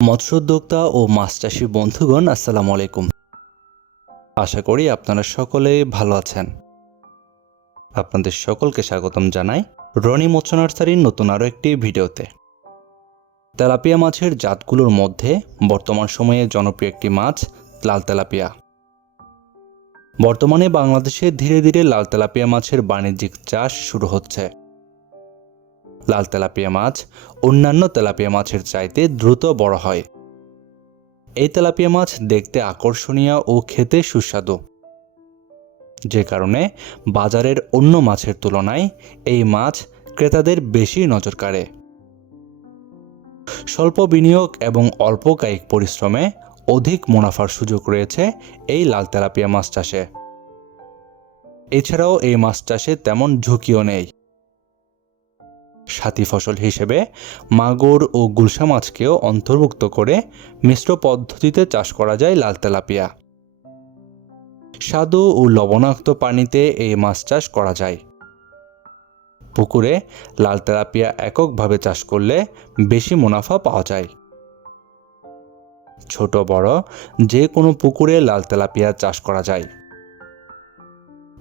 মৎস্য উদ্যোক্তা ও মাছ চাষি বন্ধুগণ, আসসালামু আলাইকুম। আশা করি আপনারা সকলে ভালো আছেন। আপনাদের সকলকে স্বাগতম জানাই রনি মৎস্য নার্সারির নতুন আরও একটি ভিডিওতে। তেলাপিয়া মাছের জাতগুলোর মধ্যে বর্তমান সময়ে জনপ্রিয় একটি মাছ লাল তেলাপিয়া। বর্তমানে বাংলাদেশে ধীরে ধীরে লাল তেলাপিয়া মাছের বাণিজ্যিক চাষ শুরু হচ্ছে। লাল তেলাপিয়া মাছ। অন্যান্য তেলাপিয়া মাছের চাইতে দ্রুত বড় হয়। এই তেলাপিয়া মাছ দেখতে আকর্ষণীয় ও খেতে সুস্বাদু। যে কারণে বাজারের অন্য মাছের তুলনায় এই মাছ ক্রেতাদের বেশি নজর কাড়ে। স্বল্প বিনিয়োগ এবং অল্প কায়িক পরিশ্রমে অধিক মুনাফার সুযোগ রয়েছে এই লাল তেলাপিয়া মাছ চাষে। এছাড়াও এই মাছ চাষে তেমন ঝুঁকিও নেই। সাথী ফসল হিসেবে মাগুর ও গুলশা মাছকেও অন্তর্ভুক্ত করে মিশ্র পদ্ধতিতে চাষ করা যায় লাল তেলাপিয়া। স্বাদু ও লবণাক্ত পানিতে এই মাছ চাষ করা যায়। পুকুরে লাল তেলাপিয়া এককভাবে চাষ করলে বেশি মুনাফা পাওয়া যায়। ছোট বড় যে কোনো পুকুরে লাল তেলাপিয়া চাষ করা যায়।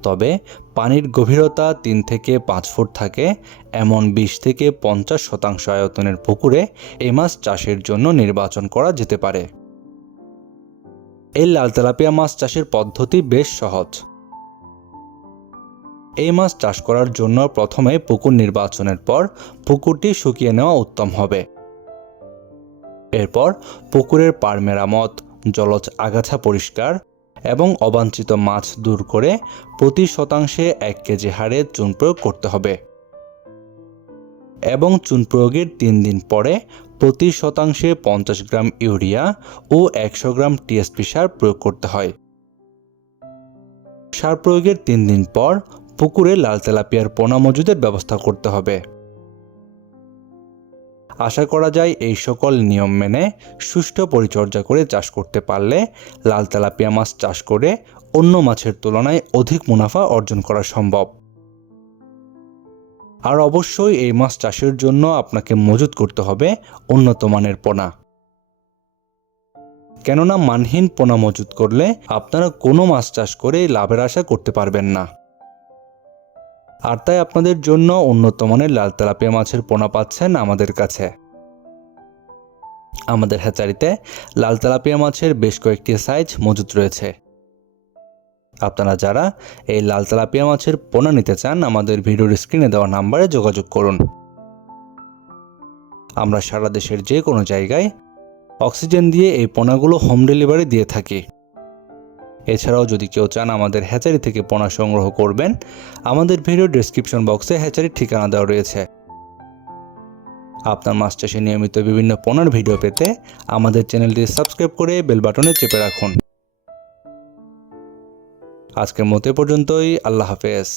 তবে পানির গভীরতা তিন থেকে পাঁচ ফুট থাকে, এমন বিশ থেকে পঞ্চাশ শতাংশ আয়তনের পুকুরে এই মাছ চাষের জন্য নির্বাচন করা যেতে পারে। এই লাল তেলাপিয়া মাছ চাষের পদ্ধতি বেশ সহজ। এই মাছ চাষ করার জন্য প্রথমে পুকুর নির্বাচনের পর পুকুরটি শুকিয়ে নেওয়া উত্তম হবে। এরপর পুকুরের পাড় মেরামত, জলজ আগাছা পরিষ্কার এবং অবাঞ্ছিত মাছ দূর করে প্রতি শতাংশে এক কেজি হারে চুন প্রয়োগ করতে হবে। এবং চুন প্রয়োগের তিন দিন পরে প্রতি শতাংশে পঞ্চাশ গ্রাম ইউরিয়া ও একশো গ্রাম টিএসপি সার প্রয়োগ করতে হয়। সার প্রয়োগের তিন দিন পর পুকুরে লাল তেলাপিয়ার পোনা মজুদের ব্যবস্থা করতে হবে। আশা করা যায় এই সকল নিয়ম মেনে সুষ্ঠু পরিচর্যা করে চাষ করতে পারলে লাল তেলাপিয়া মাছ চাষ করে অন্য মাছের তুলনায় অধিক মুনাফা অর্জন করা সম্ভব। আর অবশ্যই এই মাছ চাষের জন্য আপনাকে মজুত করতে হবে উন্নত মানের পোনা। কেননা মানহীন পোনা মজুত করলে আপনারা কোনো মাছ চাষ করে লাভের আশা করতে পারবেন না। আর তাই আপনাদের জন্য উন্নত মানের লাল তেলাপিয়া মাছের পোনা পাচ্ছেন আমাদের কাছে। আমাদের হ্যাচারিতে লাল তেলাপিয়া মাছের বেশ কয়েকটি সাইজ মজুত রয়েছে। আপনারা যারা এই লাল তেলাপিয়া মাছের পোনা নিতে চান, আমাদের ভিডিওর স্ক্রিনে দেওয়া নাম্বারে যোগাযোগ করুন। আমরা সারা দেশের যে কোনো জায়গায় অক্সিজেন দিয়ে এই পোনাগুলো হোম ডেলিভারি দিয়ে থাকি। এছাড়াও যদি কেউ চান আমাদের হ্যাচারি থেকে পোনা সংগ্রহ করবেন, আমাদের ভিডিও ডিসক্রিপশন বক্সে হ্যাচারির ঠিকানা দেওয়া রয়েছে। আপনার মাছ চাষে নিয়মিত বিভিন্ন পোনার ভিডিও পেতে আমাদের চ্যানেলটি সাবস্ক্রাইব করে বেল বাটনে চেপে রাখুন। আজকের মতো পর্যন্তই, আল্লাহ হাফেজ।